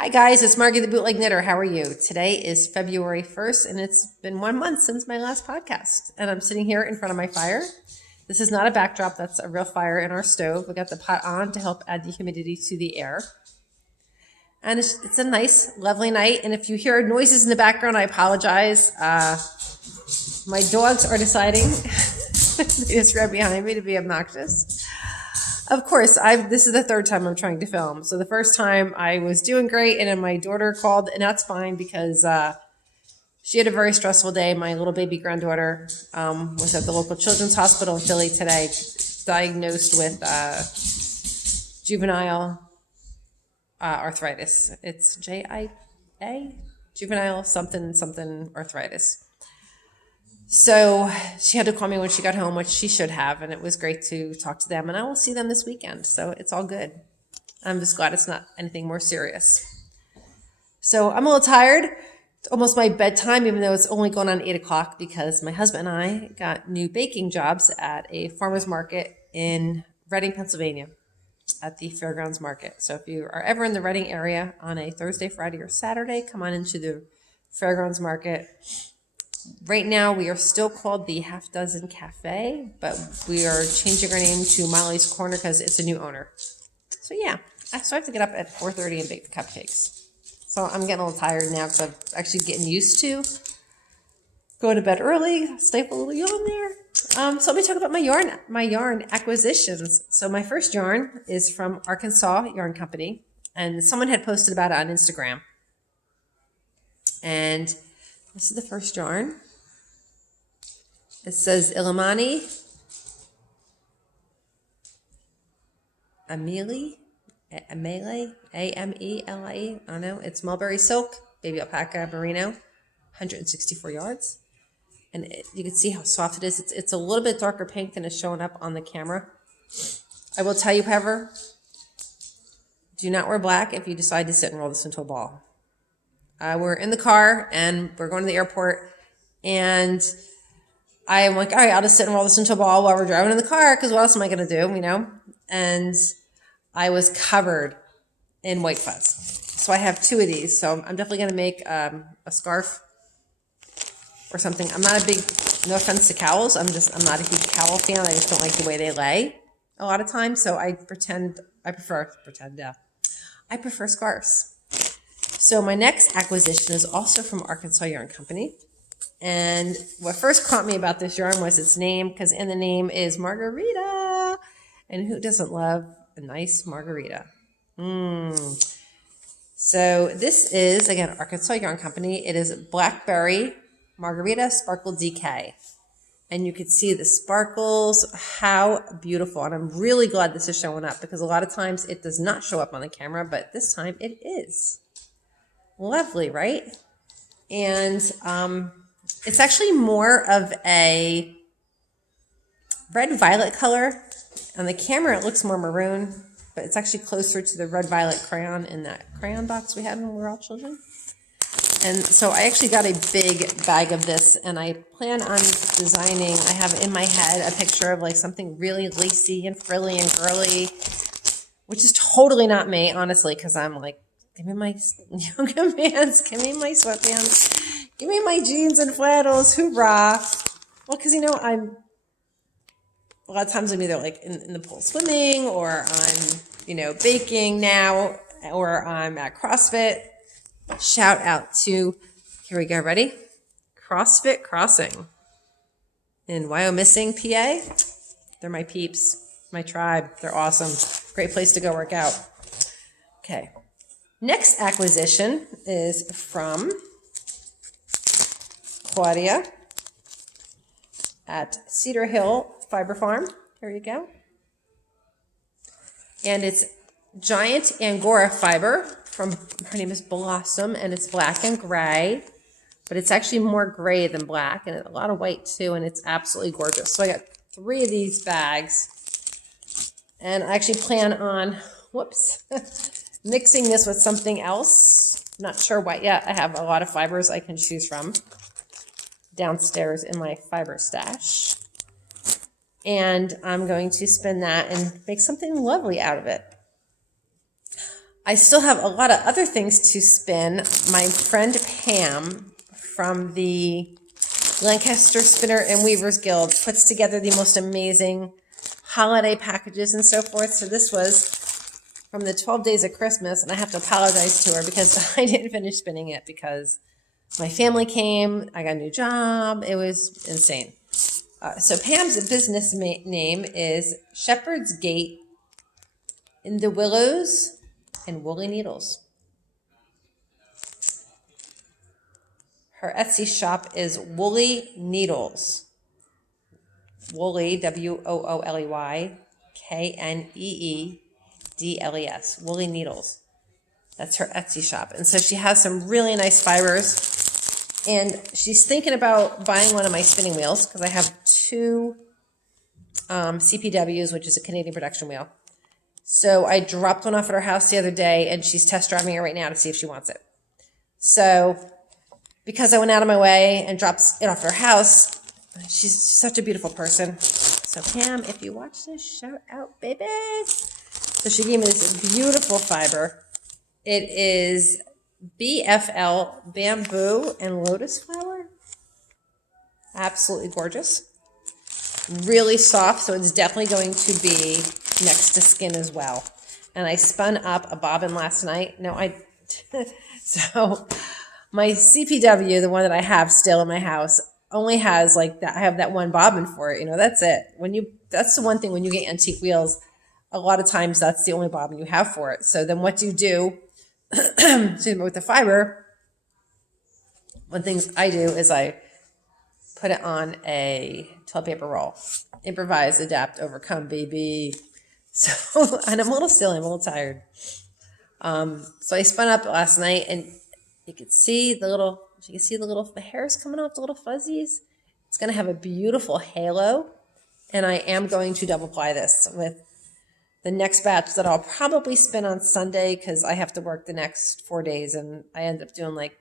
Hi guys, it's Margie the Bootleg Knitter. How are you? Today is February 1st and it's been 1 month since my last podcast. And I'm sitting here in front of my fire. This is not a backdrop, that's a real fire in our stove. We got the pot on to help add the humidity to the air. And it's a nice, lovely night. And if you hear noises in the background, I apologize. My dogs are deciding, they just ran behind me to be obnoxious. Of course, this is the third time I'm trying to film. So the first time I was doing great, and then my daughter called, and that's fine because she had a very stressful day. My little baby granddaughter was at the local children's hospital in Philly today, diagnosed with juvenile arthritis. It's JIA, juvenile something arthritis. So she had to call me when she got home, which she should have, and it was great to talk to them. And I will see them this weekend, so it's all good. I'm just glad it's not anything more serious. So I'm a little tired. It's almost my bedtime, even though it's only going on 8 o'clock, because my husband and I got new baking jobs at a farmer's market in Reading, Pennsylvania, at the Fairgrounds Market. So if you are ever in the Reading area on a Thursday, Friday, or Saturday, come on into the Fairgrounds Market. Right now, we are still called the Half Dozen Cafe, but we are changing our name to Molly's Corner because it's a new owner. So yeah, so I have to get up at 4:30 and bake the cupcakes. So I'm getting a little tired now because I'm actually getting used to going to bed early, stifle a little yawn there. So let me talk about my yarn acquisitions. So my first yarn is from Arkansas Yarn Company, and someone had posted about it on Instagram. And this is the first yarn. It says Illimani Amele, A-M-E-L-I-E. I don't know. It's mulberry silk, baby alpaca merino, 164 yards. And you can see how soft it is. It's a little bit darker pink than it's showing up on the camera. I will tell you, however, do not wear black if you decide to sit and roll this into a ball. We're in the car and we're going to the airport, and I'm like, all right, I'll just sit and roll this into a ball while we're driving in the car, because what else am I going to do, you know? And I was covered in white fuzz. So I have 2 of these. So I'm definitely going to make a scarf or something. I'm not a big, no offense to cowls, I'm not a huge cowl fan. I just don't like the way they lay a lot of times. So I prefer scarves. So my next acquisition is also from Arkansas Yarn Company. And what first caught me about this yarn was its name, because in the name is margarita. And who doesn't love a nice margarita? So this is, again, Arkansas Yarn Company. It is Blackberry Margarita Sparkle DK. And you can see the sparkles, how beautiful. And I'm really glad this is showing up, because a lot of times it does not show up on the camera, but this time it is. Lovely, right? And it's actually more of a red-violet color. On the camera, it looks more maroon, but it's actually closer to the red-violet crayon in that crayon box we had when we were all children. And so I actually got a big bag of this, and I plan on designing, I have in my head a picture of like something really lacy and frilly and girly, which is totally not me, honestly, because I'm like, give me my yoga pants, give me my sweatpants, give me my jeans and flannels, hoorah. Well, because, you know, a lot of times I'm either like in the pool swimming, or I'm, you know, baking now, or I'm at CrossFit. Shout out to, here we go, ready? CrossFit Crossing in Wyomissing, PA. They're my peeps, my tribe. They're awesome. Great place to go work out. Okay. Next acquisition is from Claudia at Cedar Hill Fiber Farm. Here you go. And it's giant Angora fiber from, her name is Blossom, and it's black and gray, but it's actually more gray than black, and a lot of white too, and it's absolutely gorgeous. So I got 3 of these bags, and I actually plan on, mixing this with something else. Not sure what yet. I have a lot of fibers I can choose from downstairs in my fiber stash. And I'm going to spin that and make something lovely out of it. I still have a lot of other things to spin. My friend Pam from the Lancaster Spinner and Weavers Guild puts together the most amazing holiday packages and so forth. So this was from the 12 Days of Christmas, and I have to apologize to her because I didn't finish spinning it because my family came, I got a new job, it was insane. So Pam's business name is Shepherd's Gate in the Willows and Woolly Needles. Her Etsy shop is Woolly Needles. Woolly, W-O-O-L-E-Y, K-N-E-E-D-L-E-S, Woolly Needles. That's her Etsy shop. And so she has some really nice fibers. And she's thinking about buying one of my spinning wheels because I have two CPWs, which is a Canadian production wheel. So I dropped one off at her house the other day, and she's test driving it right now to see if she wants it. So because I went out of my way and dropped it off at her house, she's such a beautiful person. So Pam, if you watch this, shout out, baby. So she gave me this beautiful fiber. It is BFL bamboo and lotus flower. Absolutely gorgeous. Really soft, so it's definitely going to be next to skin as well. And I spun up a bobbin last night. So my CPW, the one that I have still in my house, only has like that. I have that one bobbin for it. That's it. That's the one thing when you get antique wheels, a lot of times that's the only bobbin you have for it. So then what do you do? With the fiber, one thing I do is I put it on a toilet paper roll. Improvise, adapt, overcome, baby. So, and I'm a little silly, I'm a little tired. So I spun up last night, and you can see the little hairs coming off, the little fuzzies. It's going to have a beautiful halo, and I am going to double ply this with the next batch that I'll probably spin on Sunday because I have to work the next 4 days, and I end up doing like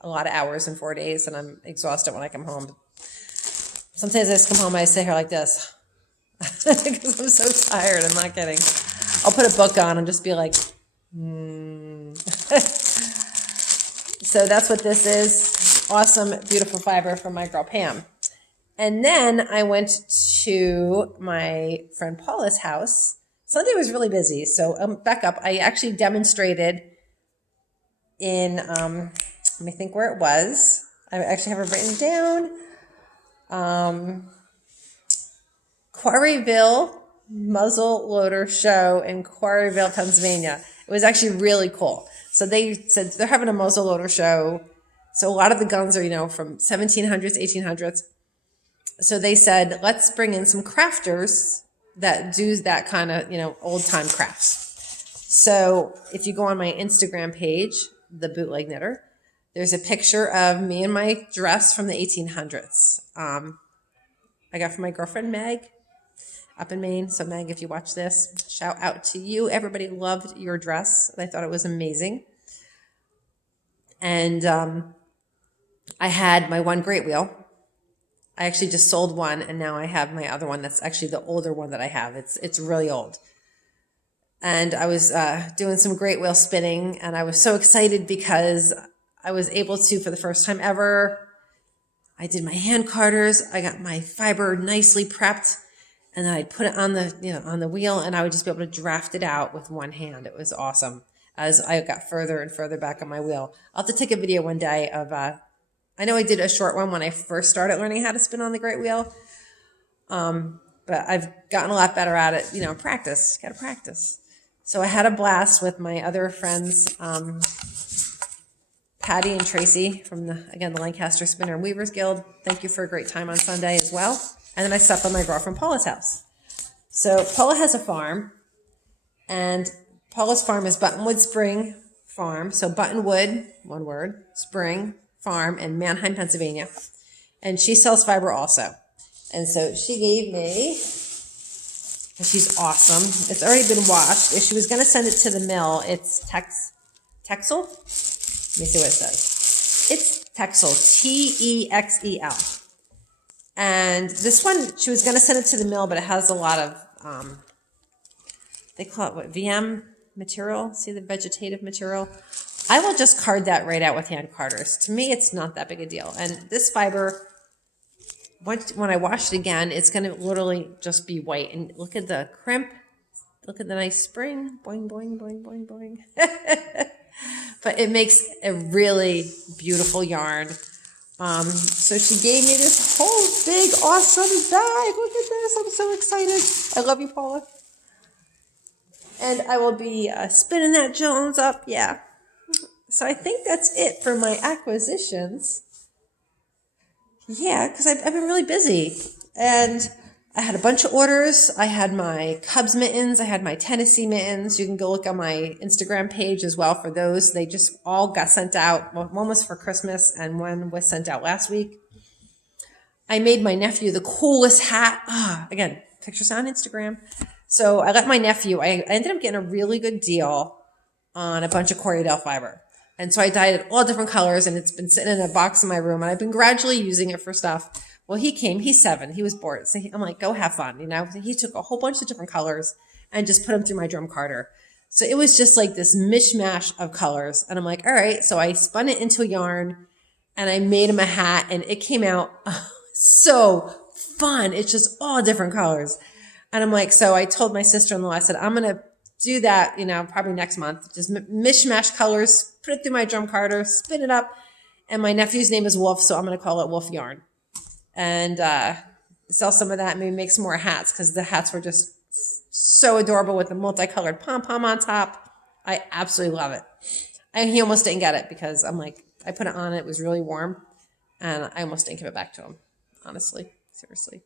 a lot of hours in 4 days, and I'm exhausted when I come home. Sometimes I just come home and I sit here like this because I'm so tired. I'm not kidding. I'll put a book on and just be like, So that's what this is. Awesome, beautiful fiber from my girl Pam. And then I went to my friend Paula's house. Sunday was really busy, so back up. I actually demonstrated in, let me think where it was. I actually have it written down. Quarryville Muzzle Loader Show in Quarryville, Pennsylvania. It was actually really cool. So they said they're having a muzzle loader show. So a lot of the guns are, from 1700s, 1800s. So they said, let's bring in some crafters that do that kind of, old time crafts. So if you go on my Instagram page, the Bootleg Knitter, there's a picture of me in my dress from the 1800s. I got from my girlfriend Meg up in Maine. So Meg, if you watch this, shout out to you. Everybody loved your dress. I thought it was amazing. And I had my one great wheel. I actually just sold one, and now I have my other one that's actually the older one that I have. It's really old. And I was doing some great wheel spinning, and I was so excited because I was able to, for the first time ever, I did my hand carders. I got my fiber nicely prepped, and then I'd put it on the on the wheel, and I would just be able to draft it out with one hand. It was awesome as I got further and further back on my wheel. I'll have to take a video one day of I know I did a short one when I first started learning how to spin on the great wheel. But I've gotten a lot better at it, practice, got to practice. So I had a blast with my other friends, Patty and Tracy from the Lancaster Spinner and Weavers Guild. Thank you for a great time on Sunday as well. And then I stopped by my girlfriend Paula's house. So Paula has a farm, and Paula's farm is Buttonwood Spring Farm. So Buttonwood, one word, Spring Farm in Manheim, Pennsylvania. And she sells fiber also. And so she gave me, and she's awesome. It's already been washed. If she was going to send it to the mill, it's Texel. Let me see what it says. It's Texel, T-E-X-E-L. And this one, she was going to send it to the mill, but it has a lot of, they call it what, VM? material. See the vegetative material? I will just card that right out with hand carders. To me, it's not that big a deal. And this fiber, when I wash it again, it's going to literally just be white. And look at the crimp. Look at the nice spring. Boing, boing, boing, boing, boing. But it makes a really beautiful yarn. So she gave me this whole big, awesome bag. Look at this. I'm so excited. I love you, Paula. And I will be spinning that Jones up. Yeah. So I think that's it for my acquisitions. Yeah, because I've been really busy. And I had a bunch of orders. I had my Cubs mittens. I had my Tennessee mittens. You can go look on my Instagram page as well for those. They just all got sent out. One was for Christmas and one was sent out last week. I made my nephew the coolest hat. Again, pictures on Instagram. So I let my nephew, I ended up getting a really good deal on a bunch of Coriadel fiber. And so I dyed it all different colors, and it's been sitting in a box in my room, and I've been gradually using it for stuff. Well, he came, he's 7, he was bored. So I'm like, go have fun, you know? He took a whole bunch of different colors and just put them through my drum carder. So it was just like this mishmash of colors. And I'm like, all right. So I spun it into a yarn and I made him a hat, and it came out so fun. It's just all different colors. And I'm like, so I told my sister-in-law, I said, I'm going to do that, you know, probably next month. Just mishmash colors, put it through my drum carder, spin it up. And my nephew's name is Wolf, so I'm going to call it Wolf Yarn. And sell some of that and maybe make some more hats, because the hats were just so adorable with the multicolored pom-pom on top. I absolutely love it. And he almost didn't get it because I'm like, I put it on, it was really warm, and I almost didn't give it back to him, honestly, seriously.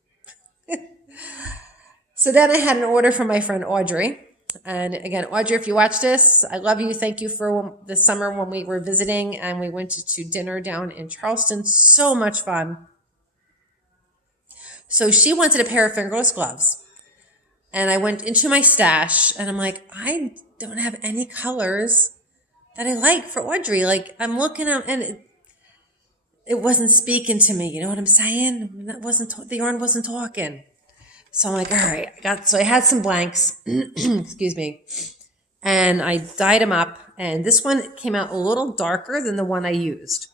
So then I had an order from my friend Audrey. And again, Audrey, if you watch this, I love you. Thank you for the summer when we were visiting and we went to dinner down in Charleston. So much fun. So she wanted a pair of fingerless gloves. And I went into my stash and I'm like, I don't have any colors that I like for Audrey. Like, I'm looking at, and it wasn't speaking to me. You know what I'm saying? The yarn wasn't talking. So I'm like, all right, so I had some blanks, excuse me, and I dyed them up, and this one came out a little darker than the one I used.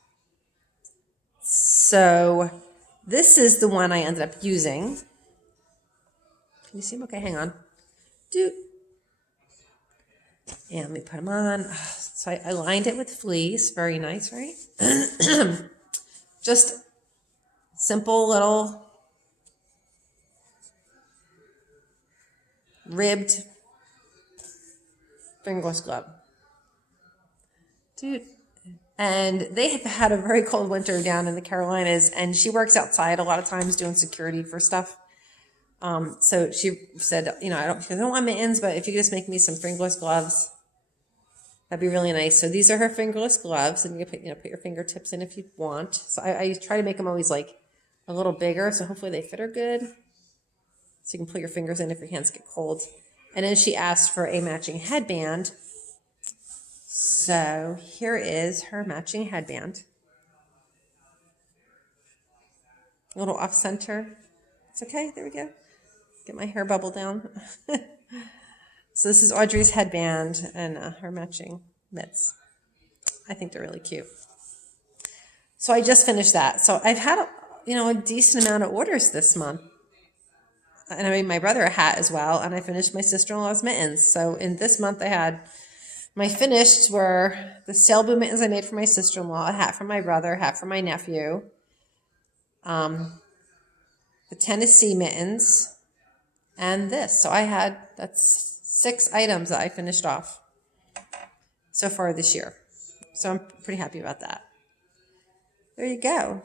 So this is the one I ended up using. Can you see them? Okay, hang on. And let me put them on. So I lined it with fleece. Very nice, right? Just simple little ribbed fingerless glove. Dude. And they have had a very cold winter down in the Carolinas, and she works outside a lot of times doing security for stuff. So she said, you know, I don't want mittens, but if you could just make me some fingerless gloves, that'd be really nice. So these are her fingerless gloves, and you can put your fingertips in if you want. So I try to make them always like a little bigger, so hopefully they fit her good. So you can put your fingers in if your hands get cold. And then she asked for a matching headband. So here is her matching headband. A little off center. It's okay. There we go. Get my hair bubble down. So this is Audrey's headband and her matching mitts. I think they're really cute. So I just finished that. So I've had a decent amount of orders this month. And I made my brother a hat as well, and I finished my sister-in-law's mittens. So in this month I had my finished were the sailboat mittens I made for my sister-in-law, a hat for my brother, a hat for my nephew, the Tennessee mittens, and this. So that's 6 items that I finished off so far this year. So I'm pretty happy about that. There you go.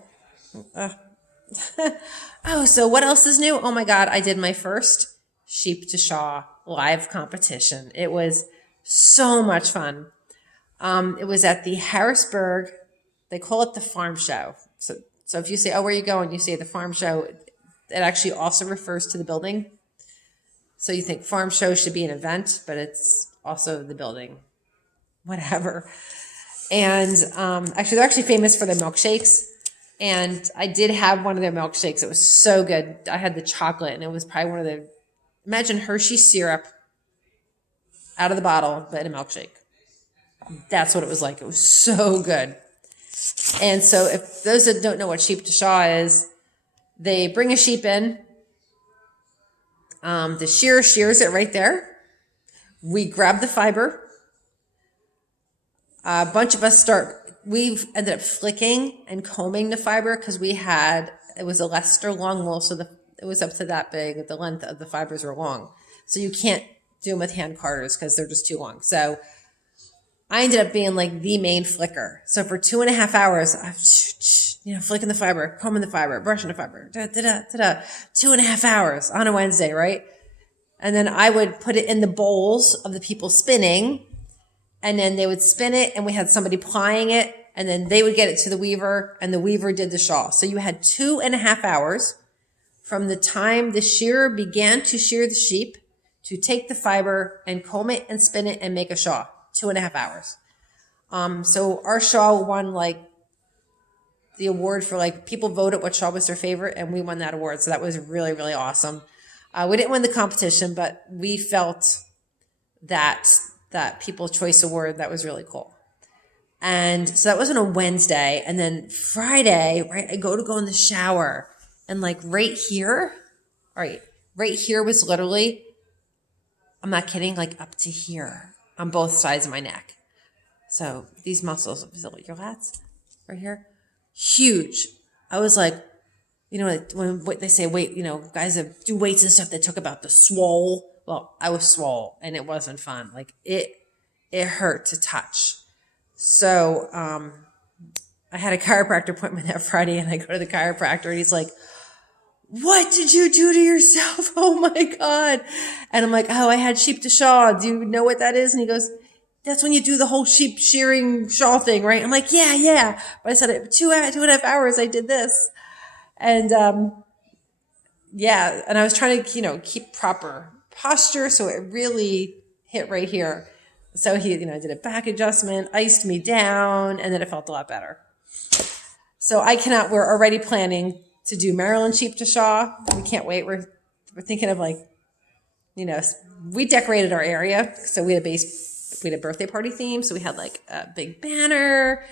Oh, so what else is new? Oh my God, I did my first Sheep to Shawl live competition. It was so much fun. It was at the Harrisburg, they call it the farm show. So if you say, oh, where are you going? You say the farm show, it actually also refers to the building. So you think farm show should be an event, but it's also the building, whatever. And actually, they're actually famous for their milkshakes. And I did have one of their milkshakes. It was so good. I had the chocolate, and it was probably imagine Hershey syrup out of the bottle, but in a milkshake. That's what it was like. It was so good. And so if those that don't know what sheep to shaw is, they bring a sheep in. The shearer shears it right there. We grab the fiber. A bunch of us we've ended up flicking and combing the fiber because it was a Leicester long wool, so it was up to that big. The length of the fibers were long. So you can't do them with hand carders because they're just too long. So I ended up being like the main flicker. So for 2.5 hours, I'm flicking the fiber, combing the fiber, brushing the fiber, 2.5 hours on a Wednesday, right? And then I would put it in the bowls of the people spinning, and then they would spin it, and we had somebody plying it, and then they would get it to the weaver, and the weaver did the shawl. So you had 2.5 hours from the time the shearer began to shear the sheep to take the fiber and comb it and spin it and make a shawl. 2.5 hours. So our shawl won like the award for like people voted what shawl was their favorite, and we won that award. So that was really, really awesome. We didn't win the competition, but we felt that People's Choice Award, that was really cool. And so that was on a Wednesday. And then Friday, right, I go in the shower, and like right here was literally, I'm not kidding, like up to here on both sides of my neck. So these muscles, your lats right here, huge. I was like, when they say weight, guys that do weights and stuff, they talk about the swole. Well, I was swole, and it wasn't fun. Like it hurt to touch. So I had a chiropractor appointment that Friday, and I go to the chiropractor, and he's like, "What did you do to yourself? Oh my God." And I'm like, "Oh, I had sheep to shawl. Do you know what that is?" And he goes, "That's when you do the whole sheep shearing shawl thing, right?" I'm like, yeah. But I said, 2.5 hours, I did this. And, and I was trying to, keep proper posture. So it really hit right here. So he, did a back adjustment, iced me down, and then it felt a lot better. So we're already planning to do Maryland sheep to shaw. We can't wait. We're thinking of we decorated our area. So we had a birthday party theme. So we had like a big banner.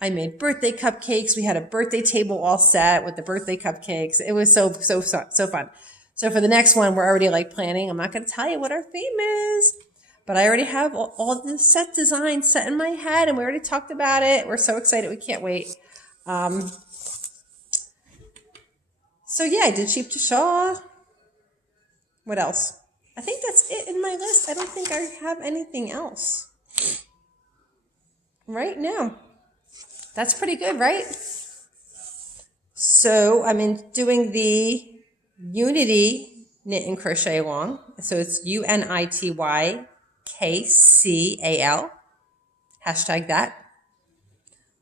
I made birthday cupcakes. We had a birthday table all set with the birthday cupcakes. It was so fun. So for the next one, we're already like planning. I'm not going to tell you what our theme is, but I already have all the set designs set in my head, and we already talked about it. We're so excited. We can't wait. So yeah, I did sheep to shaw. What else? I think that's it in my list. I don't think I have anything else right now. That's pretty good, right? So I'm doing the Unity knit and crochet along. So it's UNITYKCAL. Hashtag that.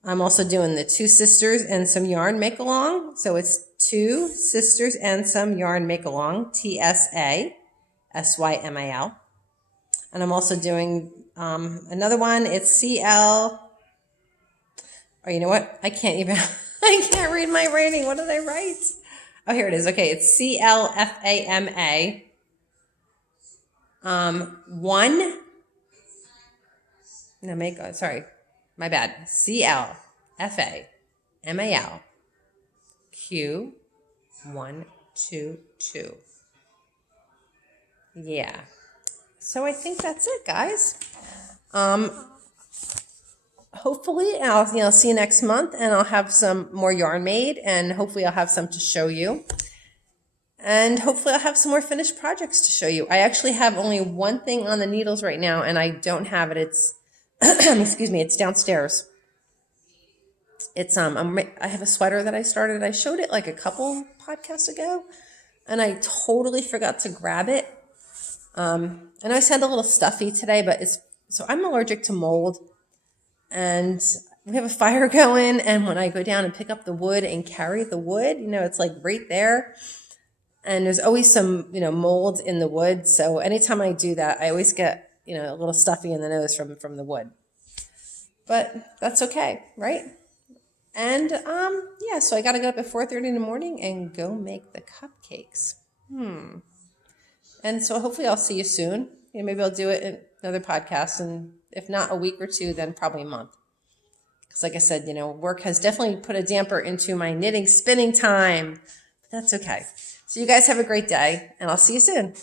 I'm also doing the Two Sisters and Some Yarn Make Along. So it's Two Sisters and Some Yarn Make Along. TSASYMAL. And I'm also doing another one. It's CL. Oh, you know what? I can't read my writing. What did I write? Oh, here it is. Okay, it's CLFAMA. 1. No, sorry. My bad. CLFAMAL. Q122. Yeah. So I think that's it, guys. Hopefully I'll see you next month, and I'll have some more yarn made, and hopefully I'll have some to show you. And hopefully I'll have some more finished projects to show you. I actually have only one thing on the needles right now, and I don't have it. It's, excuse me, it's downstairs. It's, I have a sweater that I started. I showed it like a couple podcasts ago, and I totally forgot to grab it. And I sound a little stuffy today, but so I'm allergic to mold. And we have a fire going, and when I go down and pick up the wood and carry the wood, it's like right there. And there's always some, mold in the wood. So anytime I do that, I always get, a little stuffy in the nose from the wood. But that's okay, right? And so I got to get up at 4:30 in the morning and go make the cupcakes. And so hopefully I'll see you soon. Maybe I'll do it another podcast, and if not a week or two, then probably a month. Because like I said, work has definitely put a damper into my knitting spinning time. But that's okay. So you guys have a great day, and I'll see you soon.